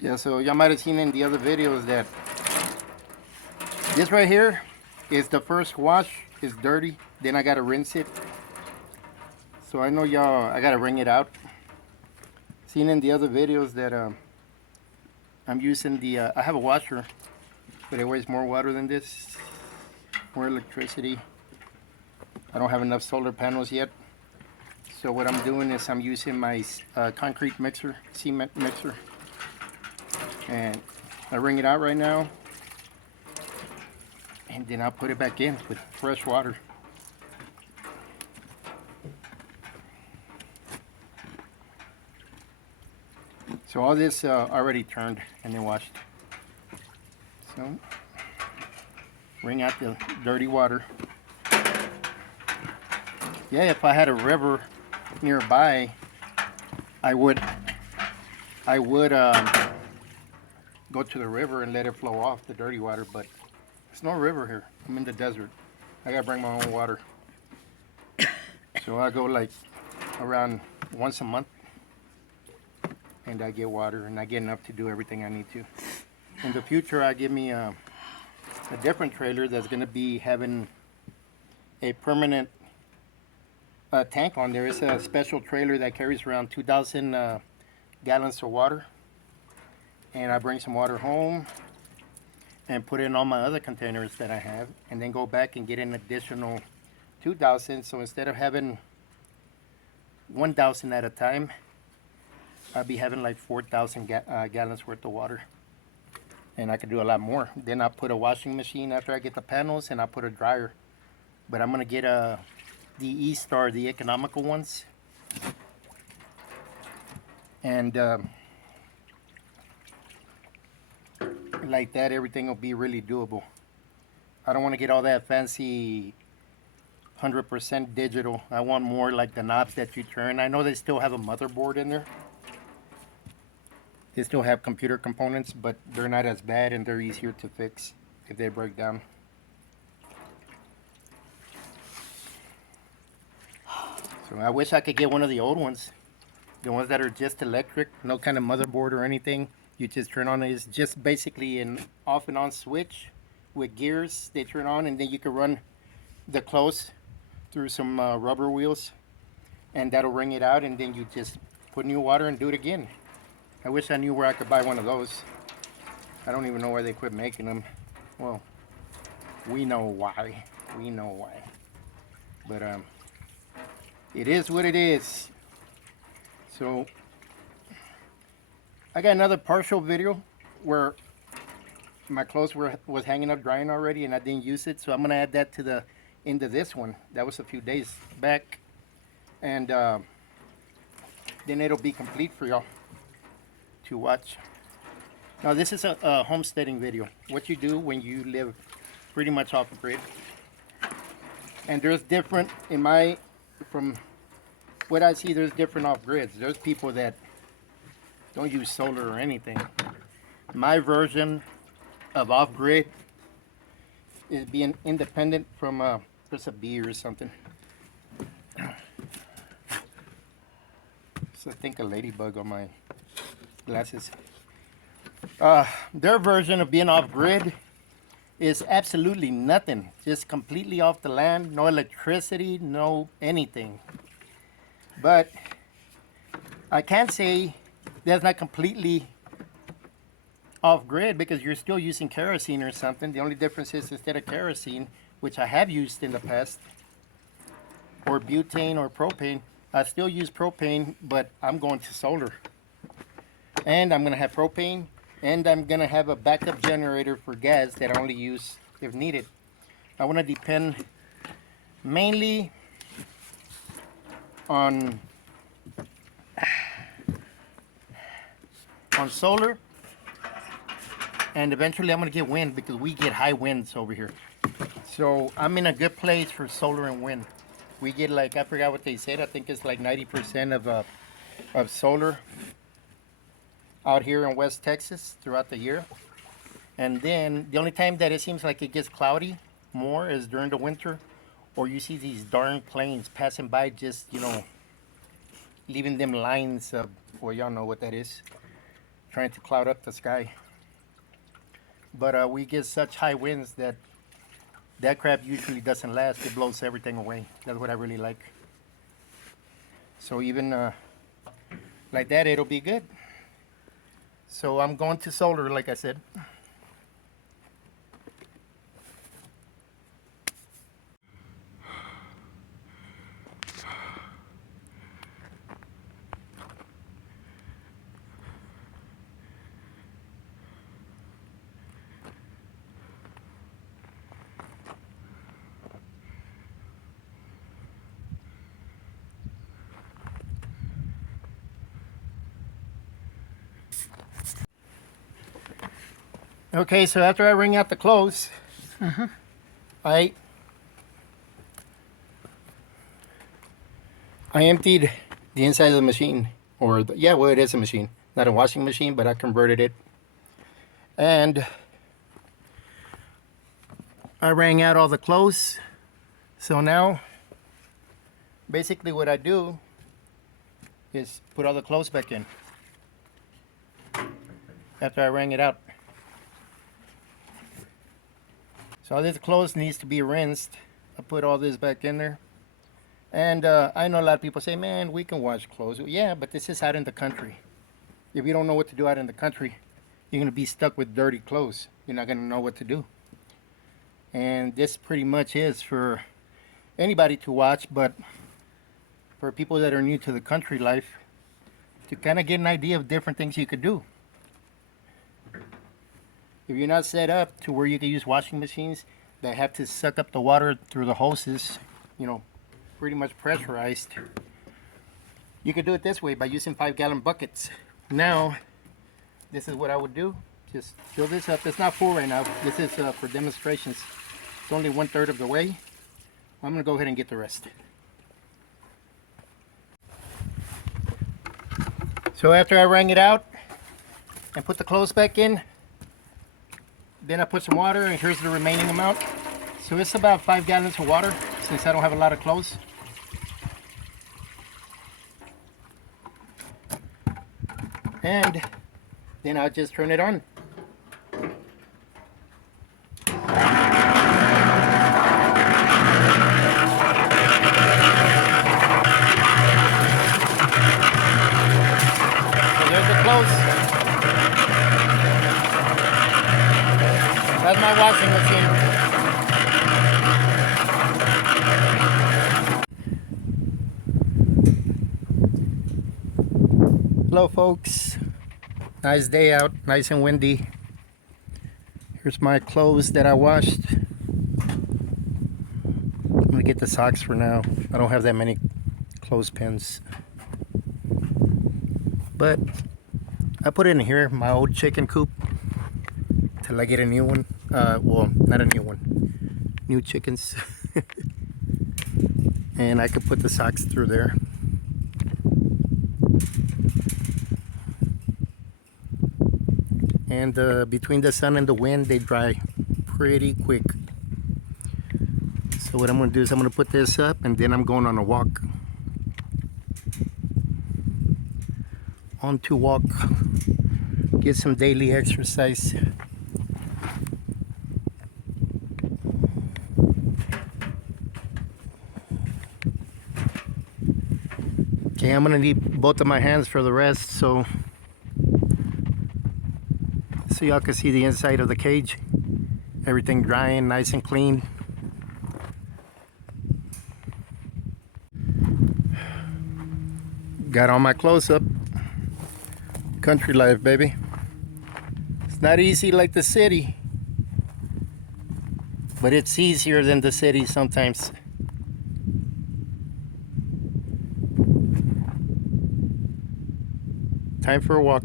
Yeah, so y'all might have seen in the other videos that this right here is the first wash. It's dirty. Then I gotta rinse it. So I know y'all, I gotta wring it out. Seen in the other videos that I'm using I have a washer, but it weighs more water than this, more electricity. I don't have enough solar panels yet. So what I'm doing is I'm using my concrete mixer, cement mixer, and I wring it out right now, and then I'll put it back in with fresh water. So all this already turned and then washed. So wring out the dirty water. Yeah, if I had a river nearby, I would go to the river and let it flow off the dirty water, but there's no river here. I'm in the desert. I gotta bring my own water. So I go like around once a month, and I get water, and I get enough to do everything I need to. In the future, I give me a different trailer that's gonna be having a permanent tank on there. It's a special trailer that carries around 2,000 gallons of water, and I bring some water home and put it in all my other containers that I have, and then go back and get an additional 2,000. So instead of having 1,000 at a time, I'll be having like 4,000 gallons worth of water, and I could do a lot more. Then I put a washing machine after I get the panels, and I put a dryer. But I'm gonna get the E-Star, the economical ones, and like that, everything will be really doable. I don't want to get all that fancy 100% digital. I want more like the knobs that you turn. I know they still have a motherboard in there. They still have computer components, but they're not as bad and they're easier to fix if they break down. So I wish I could get one of the old ones. The ones that are just electric, no kind of motherboard or anything. You just turn on, it's just basically an off and on switch with gears. They turn on and then you can run the clothes through some rubber wheels, and that'll wring it out, and then you just put new water and do it again. I wish I knew where I could buy one of those. I don't even know why they quit making them. Well, we know why. We know why. But it is what it is. So I got another partial video where my clothes was hanging up drying already, and I didn't use it. So I'm gonna add that to the end of this one. That was a few days back, and then it'll be complete for y'all to watch. Now this is a homesteading video. What you do when you live pretty much off the grid. And there's different, from what I see, there's different off grids. There's people that don't use solar or anything. My version of off grid is being independent from there's a bee or something. So I think a ladybug on my glasses. Their version of being off grid is absolutely nothing. Just completely off the land, no electricity, no anything. But I can't say that's not completely off grid because you're still using kerosene or something. The only difference is instead of kerosene, which I have used in the past, or butane or propane, I still use propane, but I'm going to solar. And I'm going to have propane, and I'm going to have a backup generator for gas that I only use if needed. I want to depend mainly on solar, and eventually I'm going to get wind because we get high winds over here. So I'm in a good place for solar and wind. We get like, I forgot what they said, I think it's like 90% of solar out here in West Texas throughout the year. And then the only time that it seems like it gets cloudy more is during the winter, or you see these darn planes passing by, just, leaving them lines of, well, y'all know what that is. trying to cloud up the sky. But we get such high winds that that crap usually doesn't last. It blows everything away. That's what I really like. So even like that, it'll be good. So I'm going to solar, like I said. Okay, so after I wring out the clothes, I emptied the inside of the machine, or yeah, well, it is a machine, not a washing machine, but I converted it, and I wring out all the clothes. So now, basically, what I do is put all the clothes back in after I wring it out. So all this clothes needs to be rinsed. I put all this back in there. And I know a lot of people say, man, we can wash clothes. Yeah, but this is out in the country. If you don't know what to do out in the country, you're going to be stuck with dirty clothes. You're not going to know what to do. And this pretty much is for anybody to watch, but for people that are new to the country life, to kind of get an idea of different things you could do. If you're not set up to where you can use washing machines that have to suck up the water through the hoses, you know, pretty much pressurized, you could do it this way by using 5-gallon buckets. Now, this is what I would do. Just fill this up. It's not full right now. This is for demonstrations. It's only 1/3 of the way. I'm going to go ahead and get the rest. So after I wring it out and put the clothes back in, then I put some water, and here's the remaining amount. So it's about 5 gallons of water, since I don't have a lot of clothes. And then I'll just turn it on. So there's the clothes. That's my washing machine. Hello folks. Nice day out, nice and windy. Here's my clothes that I washed. I'm gonna get the socks for now. I don't have that many clothespins. But I put it in here, my old chicken coop, till I get a new one. Well, not a new one. New chickens. And I could put the socks through there. And between the sun and the wind, they dry pretty quick. So what I'm going to do is I'm going to put this up, and then I'm going on a walk. On to walk. Get some daily exercise. Okay, I'm going to need both of my hands for the rest, so y'all can see the inside of the cage. Everything drying, nice and clean. Got all my clothes up. Country life, baby. It's not easy like the city, but it's easier than the city sometimes. Time for a walk.